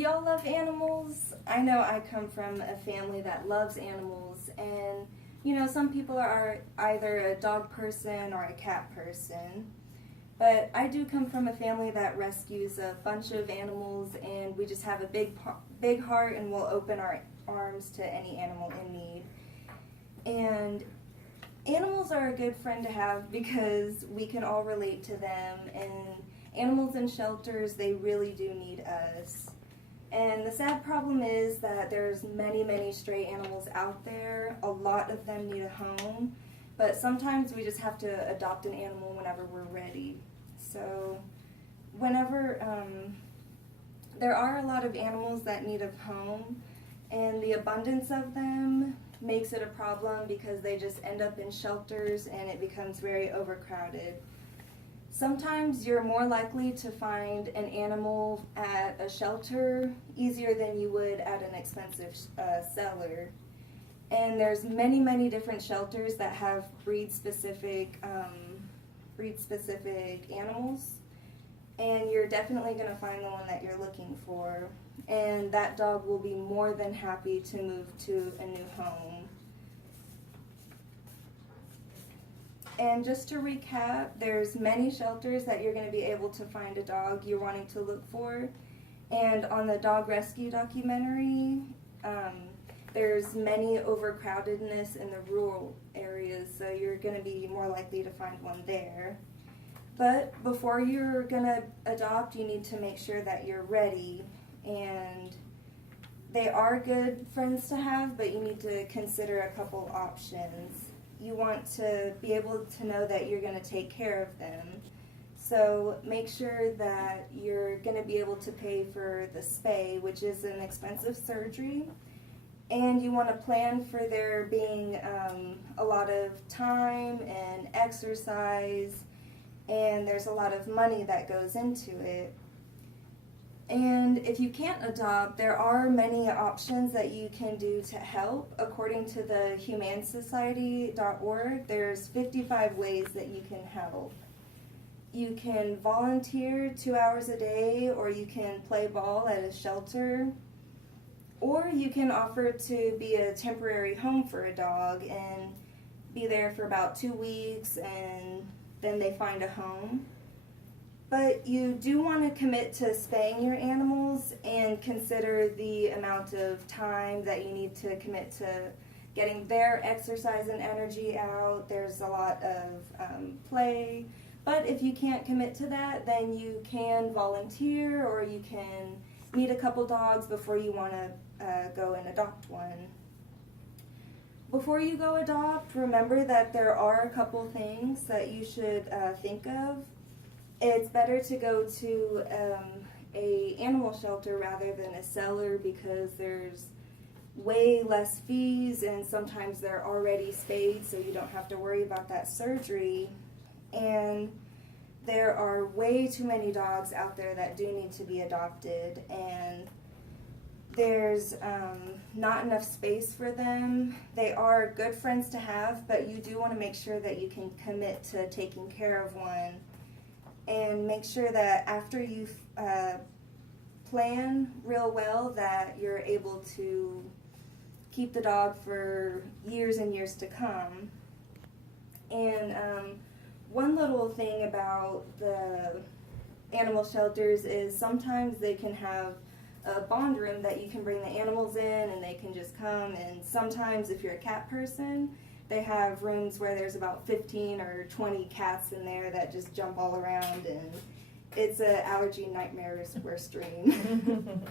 y'all love animals? I know I come from a family that loves animals, and you know, some people are either a dog person or a cat person. But I do come from a family that rescues a bunch of animals, and we just have a big heart, and we'll open our arms to any animal in need. And animals are a good friend to have because we can all relate to them, and animals in shelters, they really do need us. And the sad problem is that there's many stray animals out there. A lot of them need a home, but sometimes we just have to adopt an animal whenever we're ready. So whenever there are a lot of animals that need a home, and the abundance of them makes it a problem because they just end up in shelters and it becomes very overcrowded. Sometimes you're more likely to find an animal at a shelter easier than you would at an expensive seller. And there's many different shelters that have breed-specific animals, and you're definitely going to find the one that you're looking for, and that dog will be more than happy to move to a new home. And just to recap, there's many shelters that you're going to be able to find a dog you're wanting to look for, and on the dog rescue documentary, there's many overcrowdedness in the rural areas, so you're going to be more likely to find one there. But before you're going to adopt, you need to make sure that you're ready. And they are good friends to have, but you need to consider a couple options. You want to be able to know that you're going to take care of them. So make sure that you're going to be able to pay for the spay, which is an expensive surgery. And you want to plan for there being a lot of time and exercise, and there's a lot of money that goes into it. And if you can't adopt, there are many options that you can do to help. According to the humanesociety.org, there's 55 ways that you can help. You can volunteer 2 hours a day, or you can play ball at a shelter. Or you can offer to be a temporary home for a dog and be there for about 2 weeks, and then they find a home. But you do want to commit to spaying your animals and consider the amount of time that you need to commit to getting their exercise and energy out. There's a lot of play. But if you can't commit to that, then you can volunteer, or you can meet a couple dogs before you want to go and adopt one. Before you go adopt, remember that there are a couple things that you should think of. It's better to go to a animal shelter rather than a seller because there's way less fees, and sometimes they're already spayed, so you don't have to worry about that surgery. And there are way too many dogs out there that do need to be adopted, and there's not enough space for them. They are good friends to have, but you do want to make sure that you can commit to taking care of one, and make sure that after you plan real well that you're able to keep the dog for years and years to come. And one little thing about the animal shelters is sometimes they can have a bond room that you can bring the animals in and they can just come, and sometimes if you're a cat person, they have rooms where there's about 15 or 20 cats in there that just jump all around, and it's an allergy nightmare's worst dream.